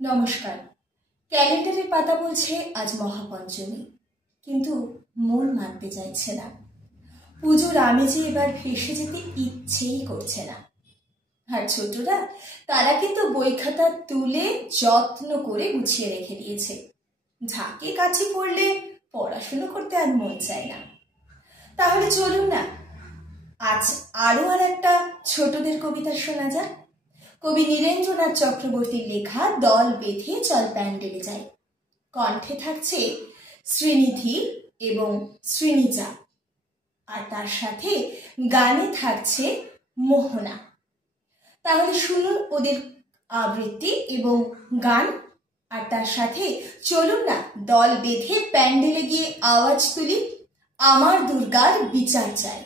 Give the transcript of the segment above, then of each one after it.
নমস্কার। ক্যালেন্ডারের পাতা বলছে আজ মহাপঞ্চমী, কিন্তু মন মানতে চাইছে না। পুজোর আমেজে এবার ভেসে যেতে ইচ্ছেই করছে না। আর ছোটরা তারা কিন্তু বই খাতা তুলে যত্ন করে গুছিয়ে রেখে দিয়েছে। ঝাঁকে কাছে পড়লে পড়াশুনো করতে আর মন চায় না। তাহলে চলুন না আজ আরো একটা ছোটদের কবিতা শোনা যাক। কবি নীরেন্দ্রনাথ চক্রবর্তীর লেখা দল বেঁধে চল প্যান্ডেলে যাই। কণ্ঠে থাকছে শ্রীনিধি এবং শ্রীনিজা, আর তার সাথে গানে থাকছে মোহনা। তাহলে শুনুন ওদের আবৃত্তি এবং গান, আর তার সাথে চলুন না দল বেঁধে প্যান্ডেলে গিয়ে আওয়াজ তুলি, আমার দুর্গার বিচার চাই।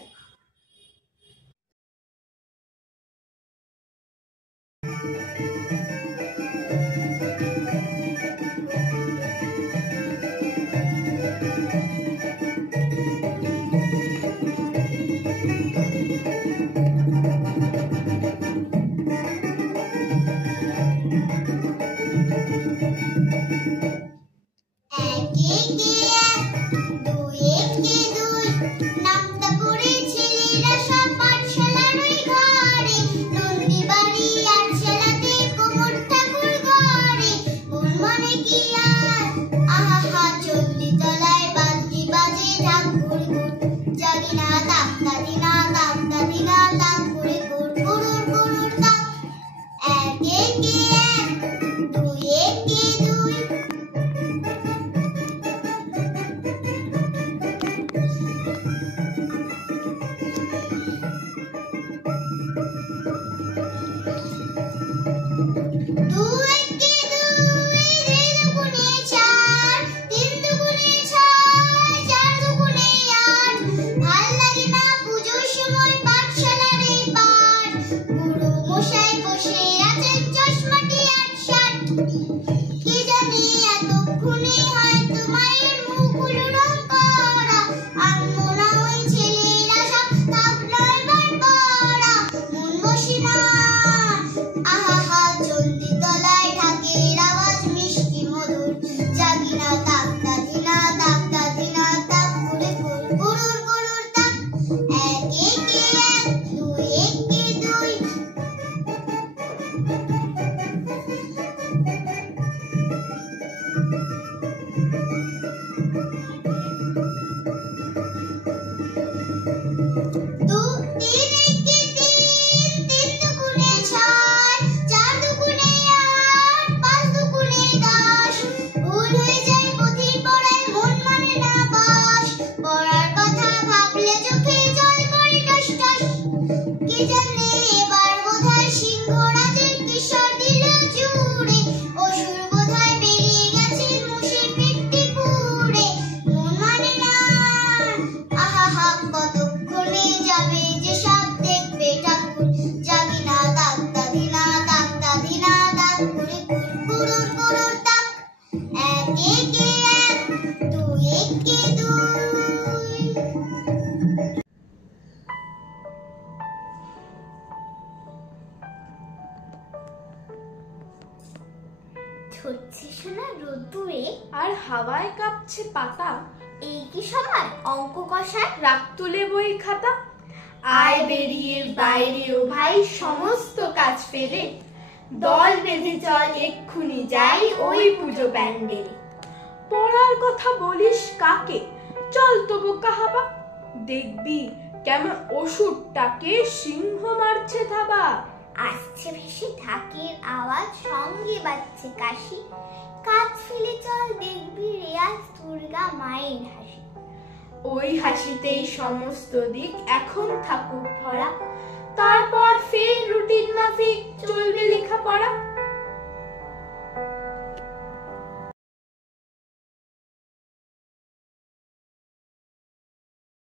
ধরছে সোনা রোদ্দুরে আর হাওয়ায় কাঁপছে পাতা, এই কি সময় অঙ্ক কষায় রাগ তুলে বই খাতা। আয় বেরিয়ে বাইরেও ভাই সমস্ত কাজ ফেলে, দল বেঁধে চল এক্ষুনি যাই ওই পুজো প্যান্ডেলে। পড়ার কথা বলিস কাকে, চল তবু কাহাবা, দেখবি কেমন অসুরটাকে সিংহ মারছে থাবা। আসছে ভেসে ঢাকের আওয়াজ, সঙ্গে বাজছে কাশি, কাজ ফেলে চল দেখবি রেয়াজ দুর্গা মায়ের হাসি। ওই হাসিতেই সমস্ত দিক এখন থাকুক ভরা, তারপর ফের রুটিন মাফিক